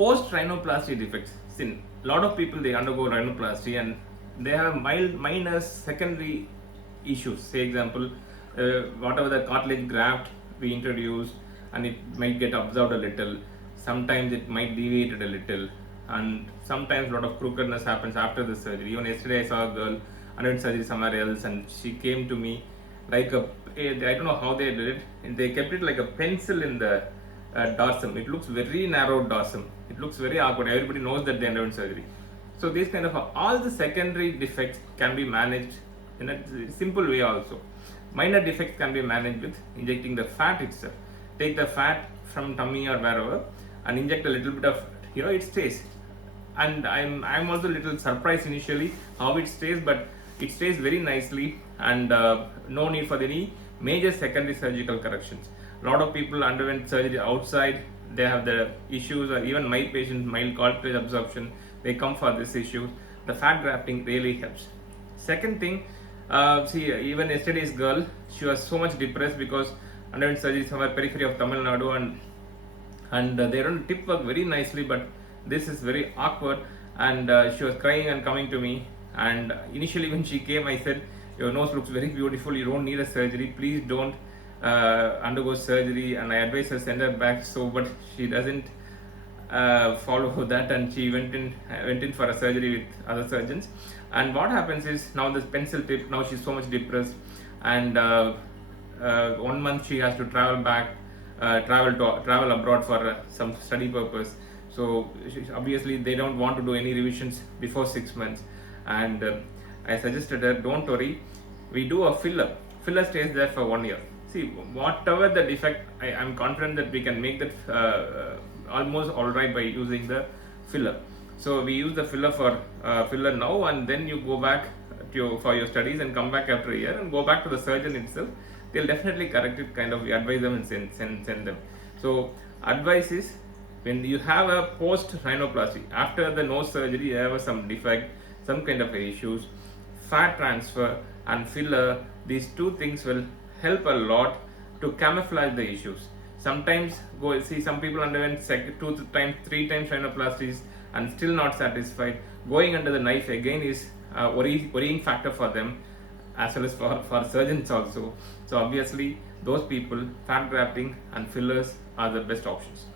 post rhinoplasty defects. See, a lot of people they undergo rhinoplasty and they have minor secondary issues. Say example, whatever the cartilage graft we introduced, and it might get absorbed a little. Sometimes it might deviate a little, and sometimes a lot of crookedness happens after the surgery. Even yesterday I saw a girl underwent surgery somewhere else, and she came to me like I don't know how they did it, and they kept it like a pencil in the dorsum. It looks very narrow dorsum. It looks very awkward. Everybody knows that they underwent surgery. So these kind of all the secondary defects can be managed in a simple way also. Minor defects can be managed with injecting the fat itself. Take the fat from tummy or wherever and inject a little bit of, it stays. And I'm also a little surprised initially how it stays, but it stays very nicely, and no need for any major secondary surgical corrections. A lot of people underwent surgery outside, they have the issues, or even my patients, mild cartilage absorption, they come for this issue. The fat grafting really helps. Second thing, see, even yesterday's girl, she was so much depressed because underwent surgery somewhere periphery of Tamil Nadu, and they run tip work very nicely, but this is very awkward, and she was crying and coming to me. And initially when she came, I said, your nose looks very beautiful, you don't need a surgery, please don't undergo surgery. And I advised her send her back, so but she doesn't follow that, and she went in for a surgery with other surgeons. And what happens is, now this pencil tip, now she's so much depressed, and 1 month she has to travel back, travel abroad for some study purpose. So obviously they don't want to do any revisions before 6 months, and I suggested her, don't worry, we do a filler stays there for 1 year. See, whatever the defect, I'm confident that we can make that almost alright by using the filler. So we use the filler for filler now, and then you go back for your studies and come back after a year and go back to the surgeon itself. They'll definitely correct it, kind of, we advise them and send them. So advice is, when you have a post rhinoplasty, after the nose surgery, you have some defect, some kind of issues, fat transfer and filler, these two things will help a lot to camouflage the issues. Sometimes go see some people underwent 2 times, 3 times rhinoplasties and still not satisfied. Going under the knife again is a worrying factor for them, as well as for surgeons also. So obviously those people, fat grafting and fillers are the best options.